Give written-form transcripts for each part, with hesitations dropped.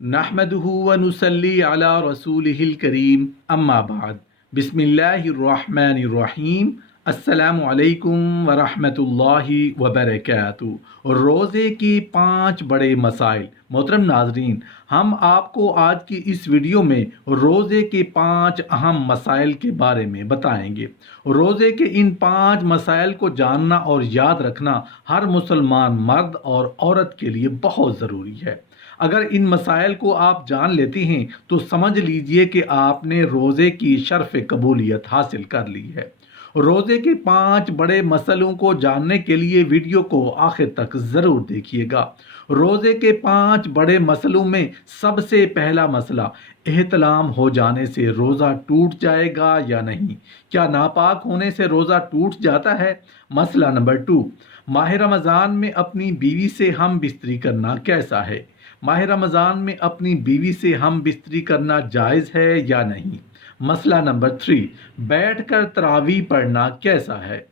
नहमदुहु व नुसल्ली अला रसूलिहिल करीम अम्मा बाद बिस्मिल्लाहिर्रहमानिर्रहीम अस्सलामु अलैकुम व रहमतुल्लाहि व बरकातुहू। रोज़े की 5 बड़े मसाइल। मोहतरम नाजरीन, हम आपको आज की इस वीडियो में रोज़े के 5 अहम मसाइल के बारे में बताएंगे। रोज़े के इन 5 मसाइल को जानना और याद रखना हर मुसलमान मर्द और औरत के लिए बहुत ज़रूरी है। अगर इन मसाइल को आप जान लेती हैं तो समझ लीजिए कि आपने रोज़े की शर्फ़ कबूलियत हासिल कर ली है। रोज़े के 5 बड़े मसलों को जानने के लिए वीडियो को आखिर तक ज़रूर देखिएगा। रोज़े के 5 बड़े मसलों में सबसे पहला मसला, एहतलाम हो जाने से रोज़ा टूट जाएगा या नहीं। क्या नापाक होने से रोज़ा टूट जाता है? मसला नंबर 2, माह रमज़ान में अपनी बीवी से हम बिस्तरी करना कैसा है। माह रमज़ान में अपनी बीवी से हम बिस्तरी करना जायज़ है या नहीं। मसला नंबर 3, बैठकर तरावी पढ़ना कैसा है।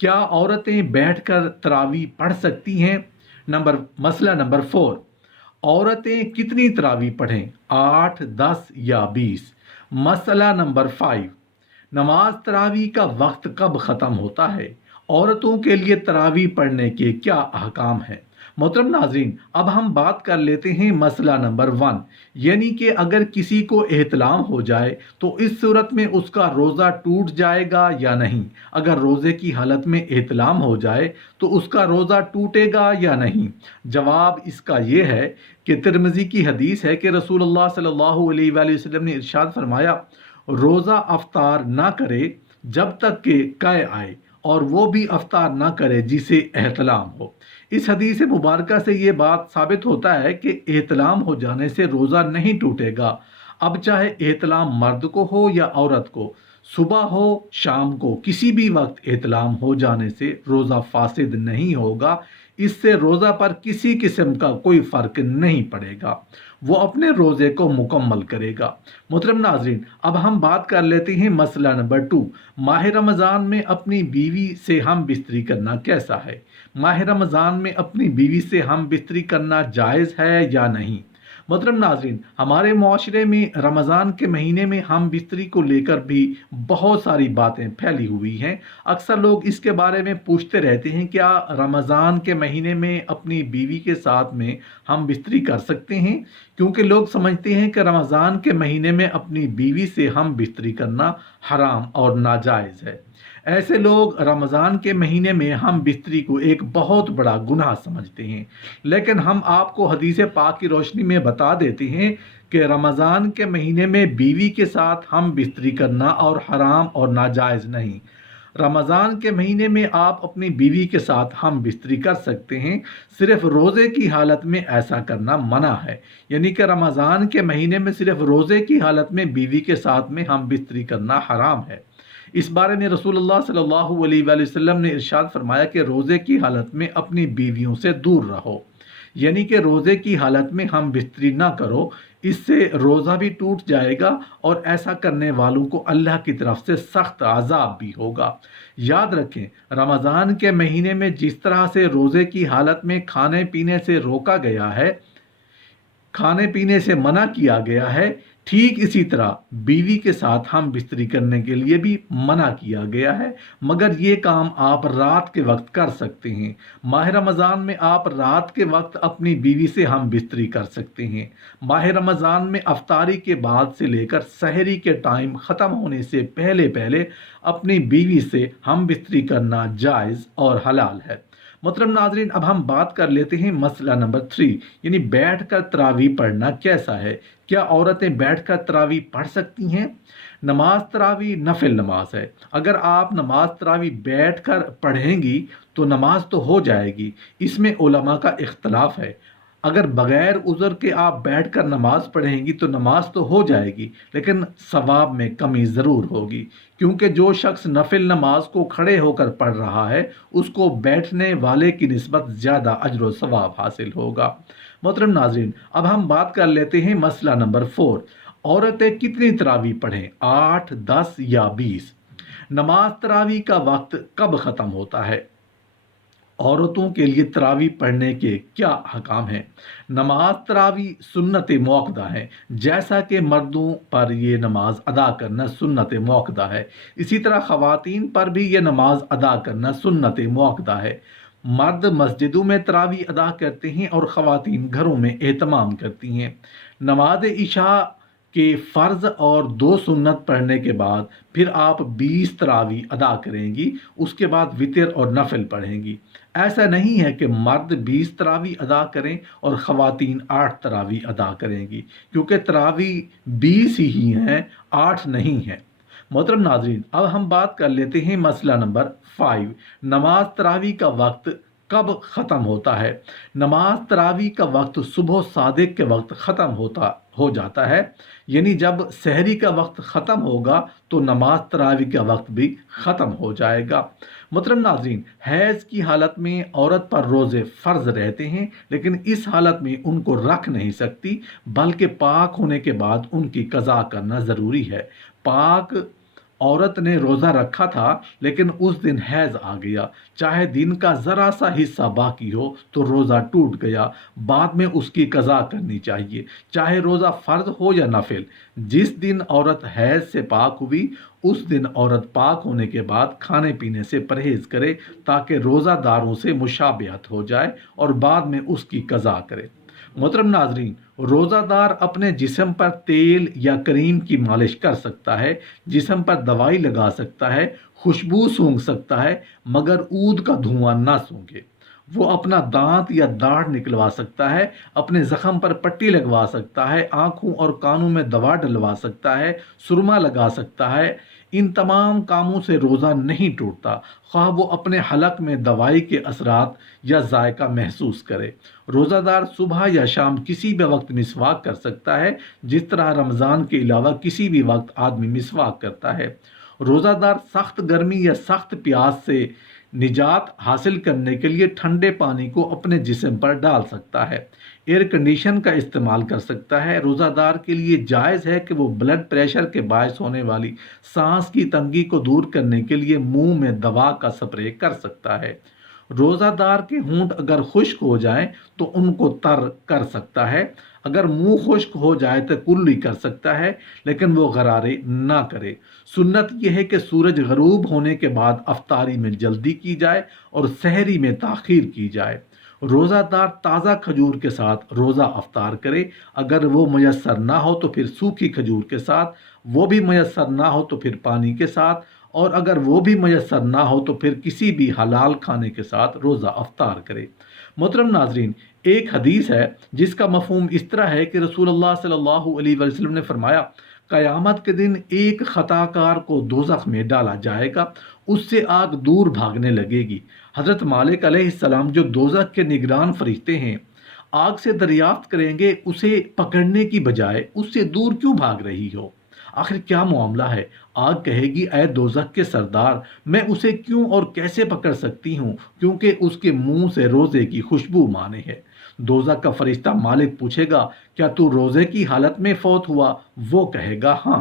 क्या औरतें बैठकर तरावी पढ़ सकती हैं। मसला नंबर 4, औरतें कितनी तरावी पढ़ें, 8, 10 या 20। मसला नंबर 5, नमाज तरावी का वक्त कब ख़त्म होता है। औरतों के लिए तरावी पढ़ने के क्या अहकाम हैं। मोहतरम नाज़रीन, अब हम बात कर लेते हैं मसला नंबर 1, यानी कि अगर किसी को एहतलाम हो जाए तो इस सूरत में उसका रोज़ा टूट जाएगा या नहीं। अगर रोज़े की हालत में एहतलाम हो जाए तो उसका रोज़ा टूटेगा या नहीं। जवाब इसका ये है कि तिरमिज़ी की हदीस है कि रसूलुल्लाह सल्लल्लाहु अलैहि वसल्लम ने इरशाद फरमाया, रोज़ा अफ्तार ना करे जब तक कि कै आए, और वो भी अफ्तार ना करे जिसे एहतलाम हो। इस हदीस मुबारका से ये बात साबित होता है कि एहतलाम हो जाने से रोज़ा नहीं टूटेगा। अब चाहे एहतलाम मर्द को हो या औरत को, सुबह हो शाम को, किसी भी वक्त एहतलाम हो जाने से रोज़ा फासिद नहीं होगा। इससे रोज़ा पर किसी किस्म का कोई फ़र्क नहीं पड़ेगा, वो अपने रोज़े को मुकम्मल करेगा। मोहतरम नाज़रीन, अब हम बात कर लेते हैं मसला नंबर 2, माह रमज़ान में अपनी बीवी से हम बिस्तरी करना कैसा है। माह रमज़ान में अपनी बीवी से हम बिस्तरी करना जायज़ है या नहीं। मोहतरम नाज़रीन, हमारे माशरे में रमज़ान के महीने में हम बिस्तरी को लेकर भी बहुत सारी बातें फैली हुई हैं। अक्सर लोग इसके बारे में पूछते रहते हैं, क्या रमज़ान के महीने में अपनी बीवी के साथ में हम बिस्तरी कर सकते हैं, क्योंकि लोग समझते हैं कि रमज़ान के महीने में अपनी बीवी से हम बिस्तरी करना हराम और नाजायज़ है। ऐसे लोग रमज़ान के महीने में हम बिस्तरी को एक बहुत बड़ा गुनाह समझते हैं, लेकिन हम आपको हदीस पाक की रोशनी में बता देते हैं कि रमज़ान के महीने में बीवी के साथ हम बिस्तरी करना और हराम और नाजायज़ नहीं। रमज़ान के महीने में आप अपनी बीवी के साथ हम बिस्तरी कर सकते हैं, सिर्फ रोज़े की हालत में ऐसा करना मना है। यानी कि रमज़ान के महीने में सिर्फ रोज़े की हालत में बीवी के साथ में हम बिस्तरी करना हराम है। इस बारे में रसूलुल्लाह सल्लल्लाहु अलैहि वसल्लम ने इरशाद फरमाया कि रोज़े की हालत में अपनी बीवियों से दूर रहो, यानी कि रोज़े की हालत में हम बिस्तरी ना करो, इससे रोज़ा भी टूट जाएगा और ऐसा करने वालों को अल्लाह की तरफ से सख्त अज़ाब भी होगा। याद रखें, रमज़ान के महीने में जिस तरह से रोज़े की हालत में खाने पीने से रोका गया है, खाने पीने से मना किया गया है, ठीक इसी तरह बीवी के साथ हम बिस्तरी करने के लिए भी मना किया गया है, मगर ये काम आप रात के वक्त कर सकते हैं। माह रमज़ान में आप रात के वक्त अपनी बीवी से हम बिस्तरी कर सकते हैं। माह रमज़ान में अफ्तारी के बाद से लेकर सहरी के टाइम ख़त्म होने से पहले पहले अपनी बीवी से हम बिस्तरी करना जायज़ और हलाल है। मोहतरम नाज़रीन, अब हम बात कर लेते हैं मसला नंबर 3, यानी बैठकर तरावी पढ़ना कैसा है। क्या औरतें बैठकर तरावी पढ़ सकती हैं। नमाज तरावी नफिल नमाज है। अगर आप नमाज तरावी बैठकर पढ़ेंगी तो नमाज तो हो जाएगी, इसमें उलमा का इख्तलाफ है। अगर बग़ैर उज़र के आप बैठकर नमाज पढ़ेंगी तो नमाज तो हो जाएगी, लेकिन सवाब में कमी ज़रूर होगी, क्योंकि जो शख्स नफिल नमाज को खड़े होकर पढ़ रहा है उसको बैठने वाले की निस्बत ज़्यादा अजर व सवाब हासिल होगा। मोहतरम नाज़रीन, अब हम बात कर लेते हैं मसला नंबर 4, औरतें कितनी तरावी पढ़ें, 8, 10 या 20। नमाज तरावी का वक्त कब ख़त्म होता है। عورتوں کے لیے تراویح پڑھنے کے کیا احکام ہیں؟ نماز تراویح سنت موقدہ ہے، جیسا کہ مردوں پر یہ نماز ادا کرنا سنت موقدہ ہے، اسی طرح خواتین پر بھی یہ نماز ادا کرنا سنت موقدہ ہے۔ مرد مسجدوں میں تراویح ادا کرتے ہیں اور خواتین گھروں میں اہتمام کرتی ہیں۔ نماز عشاء کے فرض اور 2 سنت پڑھنے کے بعد پھر آپ 20 تراویح ادا کریں گی، اس کے بعد وطر اور نفل پڑھیں گی۔ ایسا نہیں ہے کہ مرد 20 تراویح ادا کریں اور خواتین 8 تراویح ادا کریں گی، کیونکہ تراویح 20 ہی ہیں، 8 نہیں ہیں۔ محترم ناظرین، اب ہم بات کر لیتے ہیں مسئلہ نمبر 5، نماز تراویح کا وقت کب ختم ہوتا ہے؟ نماز تراویح کا وقت صبح صادق کے وقت ختم ہو جاتا ہے، یعنی جب سحری کا وقت ختم ہوگا تو نماز تراویح کا وقت بھی ختم ہو جائے گا۔ محترم ناظرین، حیض کی حالت میں عورت پر روزے فرض رہتے ہیں، لیکن اس حالت میں ان کو رکھ نہیں سکتی، بلکہ پاک ہونے کے بعد ان کی قضا کرنا ضروری ہے۔ پاک عورت نے روزہ رکھا تھا لیکن اس دن حیض آ گیا، چاہے دن کا ذرا سا حصہ باقی ہو تو روزہ ٹوٹ گیا، بعد میں اس کی قضا کرنی چاہیے، چاہے روزہ فرض ہو یا نفل۔ جس دن عورت حیض سے پاک ہوئی اس دن عورت پاک ہونے کے بعد کھانے پینے سے پرہیز کرے تاکہ روزہ داروں سے مشابہت ہو جائے اور بعد میں اس کی قضا کرے۔ محترم ناظرین، روزہ دار اپنے جسم پر تیل یا کریم کی مالش کر سکتا ہے، جسم پر دوائی لگا سکتا ہے، خوشبو سونگھ سکتا ہے، مگر عود کا دھواں نہ سونگھے۔ وہ اپنا دانت یا داڑھ نکلوا سکتا ہے، اپنے زخم پر پٹی لگوا سکتا ہے، آنکھوں اور کانوں میں دوا ڈلوا سکتا ہے، سرما لگا سکتا ہے۔ ان تمام کاموں سے روزہ نہیں ٹوٹتا، خواہ وہ اپنے حلق میں دوائی کے اثرات یا ذائقہ محسوس کرے۔ روزہ دار صبح یا شام کسی بھی وقت مسواک کر سکتا ہے، جس طرح رمضان کے علاوہ کسی بھی وقت آدمی مسواک کرتا ہے۔ روزہ دار سخت گرمی یا سخت پیاس سے نجات حاصل کرنے کے لیے ٹھنڈے پانی کو اپنے جسم پر ڈال سکتا ہے، ایئر کنڈیشن کا استعمال کر سکتا ہے۔ روزہ دار کے لیے جائز ہے کہ وہ بلڈ پریشر کے باعث ہونے والی سانس کی تنگی کو دور کرنے کے لیے منہ میں دوا کا سپرے کر سکتا ہے۔ روزہ دار کے ہونٹ اگر خشک ہو جائیں تو ان کو تر کر سکتا ہے، اگر منہ خشک ہو جائے تو کلی کر سکتا ہے، لیکن وہ غرارے نہ کرے۔ سنت یہ ہے کہ سورج غروب ہونے کے بعد افطاری میں جلدی کی جائے اور سحری میں تاخیر کی جائے۔ روزہ دار تازہ کھجور کے ساتھ روزہ افطار کرے، اگر وہ میسر نہ ہو تو پھر سوکھی کھجور کے ساتھ، وہ بھی میسر نہ ہو تو پھر پانی کے ساتھ، اور اگر وہ بھی میسر نہ ہو تو پھر کسی بھی حلال کھانے کے ساتھ روزہ افطار کرے۔ محترم ناظرین، ایک حدیث ہے جس کا مفہوم اس طرح ہے کہ رسول اللہ صلی اللہ علیہ وسلم نے فرمایا، قیامت کے دن ایک خطا کار کو دوزخ میں ڈالا جائے گا، اس سے آگ دور بھاگنے لگے گی۔ حضرت مالک علیہ السلام جو دوزخ کے نگران فرشتے ہیں آگ سے دریافت کریں گے، اسے پکڑنے کی بجائے اس سے دور کیوں بھاگ رہی ہو؟ آخر کیا معاملہ ہے؟ آگ کہے گی، اے دوزخ کے سردار، میں اسے کیوں اور کیسے پکڑ سکتی ہوں، کیونکہ اس کے منہ سے روزے کی خوشبو مانے ہے۔ دوزخ کا فرشتہ مالک پوچھے گا، کیا تو روزے کی حالت میں فوت ہوا؟ وہ کہے گا، ہاں۔